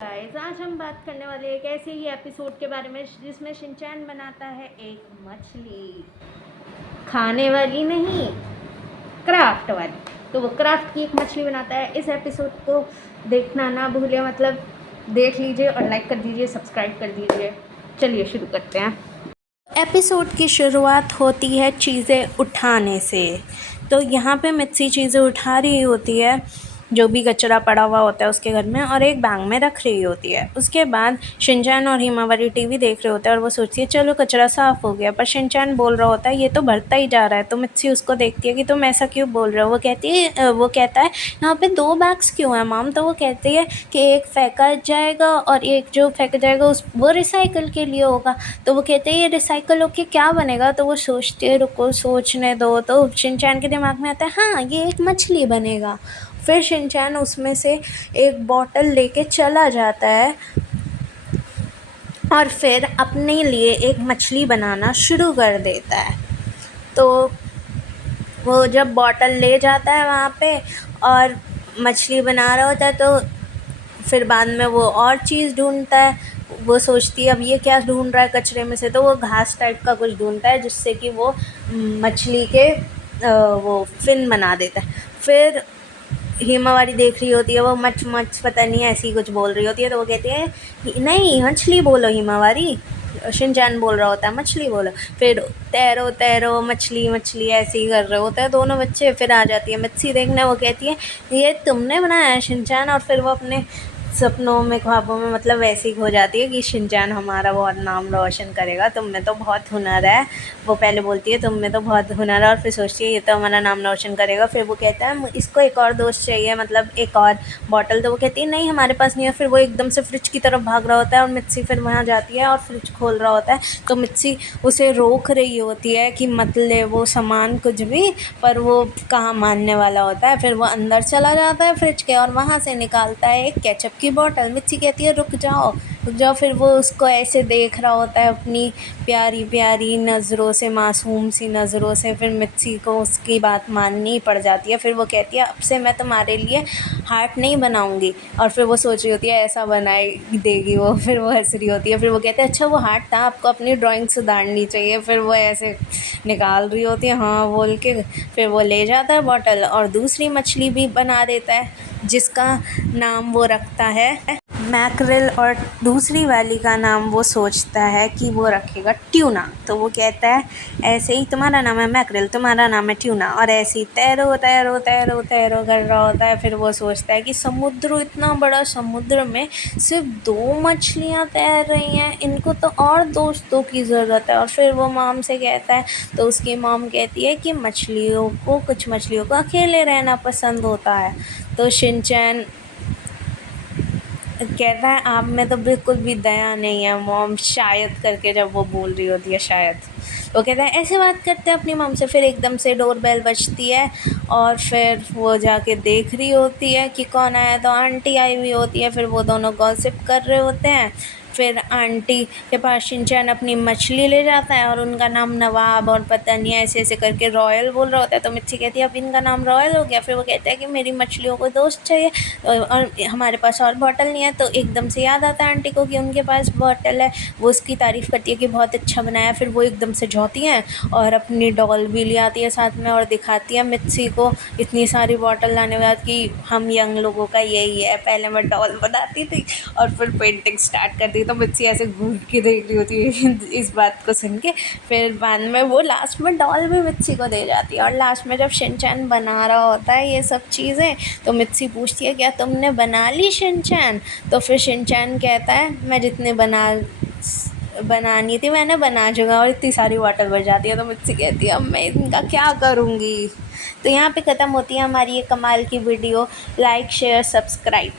Guys आज हम बात करने वाले एक ऐसे ही एपिसोड के बारे में जिसमें शिनचैन बनाता है एक मछली, खाने वाली नहीं, क्राफ्ट वाली। तो वो क्राफ्ट की एक मछली बनाता है। इस एपिसोड को देखना ना भूलिए, मतलब देख लीजिए और लाइक कर दीजिए, सब्सक्राइब कर दीजिए। चलिए शुरू करते हैं। एपिसोड की शुरुआत होती है चीज़ें उठाने से। तो यहाँ पे मित्सी चीज़ें उठा रही होती है, जो भी कचरा पड़ा हुआ होता है उसके घर में, और एक बैग में रख रही होती है। उसके बाद शिनचैन और हिमावरी टीवी देख रहे होते हैं और वो सोचती है चलो कचरा साफ़ हो गया, पर शिनचैन बोल रहा होता है ये तो बढ़ता ही जा रहा है। तो मित्सी उसको देखती है कि तुम ऐसा क्यों बोल रहे हो। वो कहता है यहाँ पे 2 बैग्स क्यों हैं मॉम। तो वो कहती है कि एक फेंका जाएगा और एक जो फेंका जाएगा वो रिसाइकल के लिए होगा। तो वो कहते हैं ये रिसाइकल होके क्या बनेगा। तो वो सोचती है रुको सोचने दो। तो शिनचैन के दिमाग में आता है हाँ ये एक मछली बनेगा। फिर शिनचैन उसमें से एक बॉटल लेके चला जाता है और फिर अपने लिए एक मछली बनाना शुरू कर देता है। तो वो जब बॉटल ले जाता है वहाँ पे और मछली बना रहा होता है, तो फिर बाद में वो और चीज़ ढूंढता है। वो सोचती है अब ये क्या ढूंढ रहा है कचरे में से। तो वो घास टाइप का कुछ ढूंढता है जिससे कि वो मछली के वो फिन बना देता है। फिर हिमावरी देख रही होती है, वो मच पता नहीं ऐसी कुछ बोल रही होती है। तो वो कहती है नहीं मछली बोलो हिमावरी। शिनचैन बोल रहा होता है मछली बोलो। फिर तैरो तैरो मछली मछली ऐसे ही कर रहे होते हैं दोनों बच्चे। फिर आ जाती है मित्सी देखने। वो कहती है ये तुमने बनाया है शिनचैन। और फिर वो अपने सपनों में ख्वाबों में मतलब वैसे ही हो जाती है कि शिनचैन हमारा बहुत नाम रोशन करेगा, तुम में तो बहुत हुनर है। वो पहले बोलती है तुम में तो बहुत हुनर है और फिर सोचती है ये तो हमारा नाम रोशन करेगा। फिर वो कहता है इसको एक और दोस्त चाहिए, मतलब एक और बॉटल। तो वो कहती है नहीं हमारे पास नहीं है। फिर वो एकदम से फ्रिज की तरफ भाग रहा होता है और मित्सी फिर वहाँ जाती है और फ्रिज खोल रहा होता है। तो मित्सी उसे रोक रही होती है कि मत ले वो सामान कुछ भी, पर वो कहाँ मानने वाला होता है। फिर वो अंदर चला जाता है फ्रिज के और वहाँ से निकालता है एक केचप की बॉटल। मित्सी कहती है रुक जाओ रुक जाओ। फिर वो उसको ऐसे देख रहा होता है अपनी प्यारी प्यारी नज़रों से, मासूम सी नज़रों से। फिर मित्सी को उसकी बात माननी पड़ जाती है। फिर वो कहती है अब से मैं तुम्हारे लिए हार्ट नहीं बनाऊंगी। और फिर वो सोच रही होती है ऐसा बनाई देगी वो। फिर वो हंस रही होती है। फिर वो कहते हैं अच्छा वो हार्ट था, आपको अपनी ड्राइंग सुधारनी चाहिए। फिर वो ऐसे निकाल रही होती है हाँ बोल के। फिर वो ले जाता है बॉटल और दूसरी मछली भी बना देता है जिसका नाम वो रखता है मैकरेल, और दूसरी वाली का नाम वो सोचता है कि वो रखेगा ट्यूना। तो वो कहता है ऐसे ही तुम्हारा नाम है मैकरेल, तुम्हारा नाम है ट्यूना, और ऐसे ही तैरो तैरो तैरो तैरो कर रहा होता है। फिर वो सोचता है कि समुद्र, इतना बड़ा समुद्र में सिर्फ 2 मछलियाँ तैर रही हैं, इनको तो और दोस्तों की ज़रूरत है। और फिर वो मॉम से कहता है तो उसकी मॉम कहती है कि कुछ मछलियों को अकेले रहना पसंद होता है। तो शिनचैन कहता है आप में तो बिल्कुल भी दया नहीं है मॉम, शायद करके जब वो बोल रही होती है शायद। वो कहता है ऐसे बात करते हैं अपनी मॉम से। फिर एकदम से डोरबेल बजती है और फिर वो जाके देख रही होती है कि कौन आया। तो आंटी आई हुई होती है। फिर वो दोनों गॉसिप कर रहे होते हैं। फिर आंटी के पास शिनचैन अपनी मछली ले जाता है और उनका नाम नवाब और पता नहीं ऐसे ऐसे करके रॉयल बोल रहा होता है। तो मिर्ची कहती है अब इनका नाम रॉयल हो गया। फिर वो कहता है कि मेरी मछलियों को दोस्त चाहिए और हमारे पास और बॉटल नहीं है। तो एकदम से याद आता है आंटी को कि उनके पास बॉटल है। वो उसकी तारीफ़ करती है कि बहुत अच्छा बनाया। फिर वो एकदम से जाती हैं और अपनी डॉल भी ले आती है साथ में और दिखाती है मिर्ची को इतनी सारी बॉटल लाने के बाद कि हम यंग लोगों का यही है, पहले मैं डॉल बनाती थी और फिर पेंटिंग स्टार्ट कर दी। तो मिर्ची ऐसे घूर के देख रही होती है इस बात को सुन के। फिर बाद में वो लास्ट में डॉल भी मिर्ची को दे जाती है। और लास्ट में जब शिनचैन बना रहा होता है ये सब चीज़ें, तो मिर्ची पूछती है क्या तुमने बना ली शिनचैन। तो फिर शिनचैन कहता है मैं जितने बनानी थी मैंने बना चुका, और इतनी सारी बॉटल भर जाती है। तो मुझसे कहती है अब मैं इनका क्या करूँगी। तो यहाँ पे ख़त्म होती है हमारी ये कमाल की वीडियो। Like share subscribe.